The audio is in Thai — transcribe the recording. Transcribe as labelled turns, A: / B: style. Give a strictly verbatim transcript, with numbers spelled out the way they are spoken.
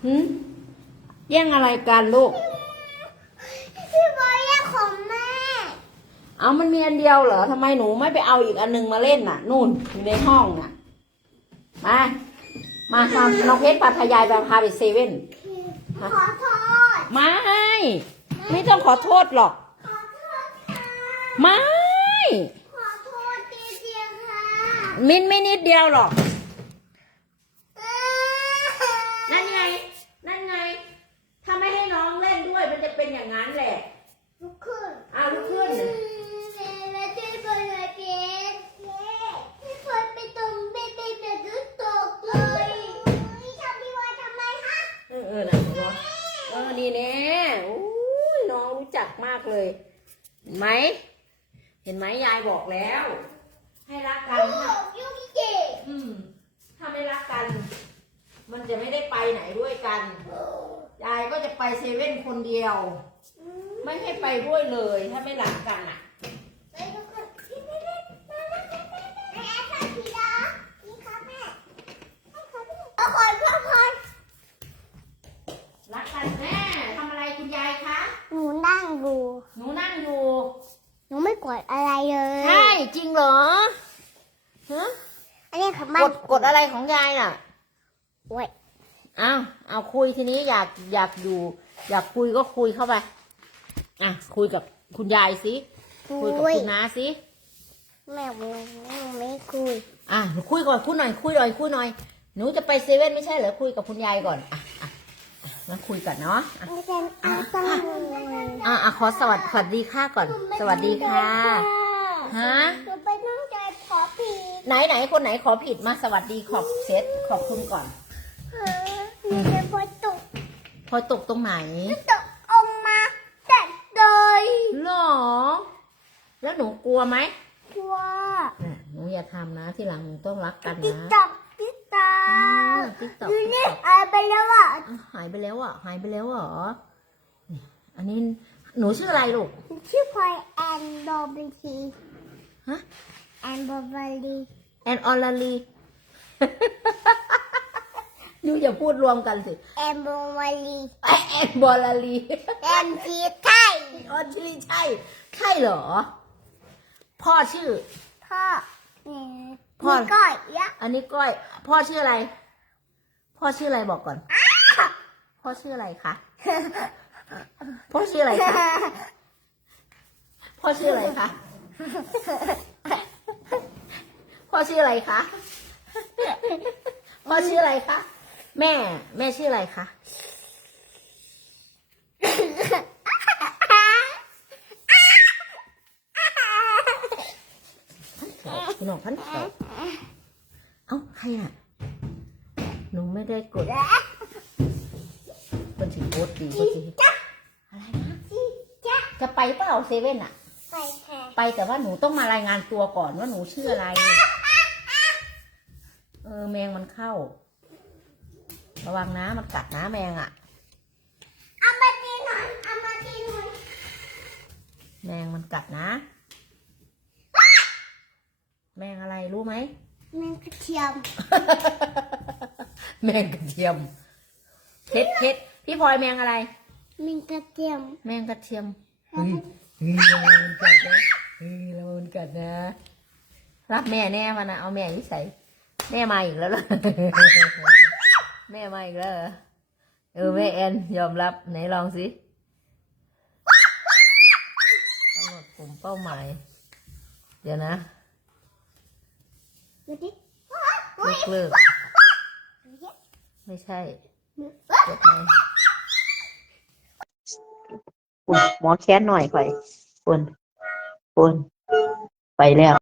A: หืมแย่งอะไรกันลูก
B: พี่บอยแย่งของแม่
A: เอามันมีอันเดียวเหรอทำไมหนูไม่ไปเอาอีกอันนึงมาเล่นน่ะนู่นอยู่ในห้องน่ะมามามาน้องเพชรพาทยายไปพาไปเซเว่น
B: ขอโทษ
A: ไม่ไม่ต้องขอโทษหรอก
B: ขอโทษค่ะ
A: ไม่
B: ขอโทษจริงๆค่ะ
A: มินไม่นิดเดียวหรอกนั่นไงนั่นไงถ้าไม่ให้น้องเล่นด้วยมันจะเป็นอย่างนั้นแหละ
B: ลุกขึ้น
A: อ้าวลุกขึ้น
B: แล้วที่คนละเจ็ดที่คนไปตรงเบเบเบดุตกเลยชอบพี่วายทำไมฮะ
A: เออเออนะหนูเออนี่แน่อู้ยน้องรู้จักมากเลยเห็นไหมเห็นไหมยายบอกแล้วให้รักกัน
B: ยูกิเกะ
A: อืมถ้าไม่รักกันมันจะไม่ได้ไปไหนด้วยกันยายก็จะไปเซเว่นคนเดียวไม่ให้ไปด้วยเลยถ้าไม่รักกันอ่ะ
B: แม่ขอพี่ดานี่ครับแม่ขอพี่เอาขอนพ่อพร
A: รักกันแม่ทำอะไรคุณยายคะ
B: หนูนั่งดู
A: หนูนั่งอยู่
B: หนูไม่กดอะไรเลย
A: ใช่จริงเหรอฮะ
B: อันนี้ค่ะ
A: กดกดอะไรของยายน่ะ
B: โอ้ย
A: อ้าวเอาคุยทีนี้อยากอยากอยู่อยากคุยก็คุยเข้าไปอ่ะคุยกับคุณยายสิคุยกับคุณน้าสิ
B: แม่ไม่ไม่คุย
A: อ่ะคุยก่อนคุยหน่อยคุยหน่อยคุยหน่อยหนูจะไปเซเว่นไม่ใช่เหรอคุยกับคุณยายก่อนอ่ะอ่ะมาคุยกันเนาะอ่ะอ่ะอ่ะอ่ะขอสวัสดีสวัสดีค่ะก่อนสวัสดีค่ะฮะ
B: หนูไปนั่งใจขอผิด
A: ไหนไหนคนไหนขอผิดมาสวัสดีขอบเซตขอบคุณก่อน
B: มีแต่พอตก
A: พอตกตรงไหน
B: ตกออกมาแต่เลย
A: หรอแล้วหนูกลัวไหม
B: กลัว
A: หนูอย่าทำนะที่หลังหนูต้องรักกันนะ
B: ติ๊กตอกติ๊กตอก
A: ติ๊กตอก
B: ดูนี่หายไปแล้วอ่ะ
A: หายไปแล้วอ่ะหายไปแล้วเหรออันนี้หนูชื่ออะไรลูก
B: ชื่อพลอยแอนโดบิที
A: ฮะ
B: แอนโบวาลี
A: แอนออลลีหนูอย่าพูดรวมกันสิ
B: แอนโบวาลี
A: แอนบอลลี
B: แอนจีไทย
A: อ๋อชื่อใช่ใช่เหรอพ่อชื่อ
B: พ่อพ่อก้อยยะ
A: อันนี้ก้อยพ่อชื่ออะไรพ่อชื่ออะไรบอกก่อนพ่อชื่ออะไรคะพ่อชื่ออะไรคะพ่อชื่ออะไรคะพ่อชื่ออะไรคะพ่อชื่ออะไรคะแม่แม่ชื่ออะไรคะคุณน้องพันแขกเอ้าใครอ่ะหนูไม่ได้กดคนถือโคตรดีโคตรดีอะไรนะจะไปเปล่าเซเว่นอ่ะ
B: ไปค่ะ
A: ไปแต่ว่าหนูต้องมารายงานตัวก่อนว่าหนูชื่ออะไรเออแมงมันเข้าระวังนะมันกัดนะแมงอ่ะ
B: เอามาตีหน่อยเอามาตีหน่อย
A: แมงมันกัดนะแมงอะไรรู้ไหม
B: แมงกระเทียม
A: แมงกระเทียมเพชรเพชรพี่พลอยแมงอะไร
B: แมงกระเทียม
A: แมงกระเทียมเฮ้ยเฮ้ยระวังมันกัดนะเฮ้ยระวังมันกัดนะรับแม่แน่มานะเอาแม่ยิ่ใส่แม่มาอีกแล้วเหรอแม่มาอีกแล้วเหรอเออแม่แอนยอมรับไหนลองสิกำหนดกลุ่มเป้าหมายเดี๋ยวนะ
B: ดูดิ
A: ยกเลิกไม่ใช่กดไหมคุณหมอแค้นหน่อยค่อยคุณคุณไปแล้ว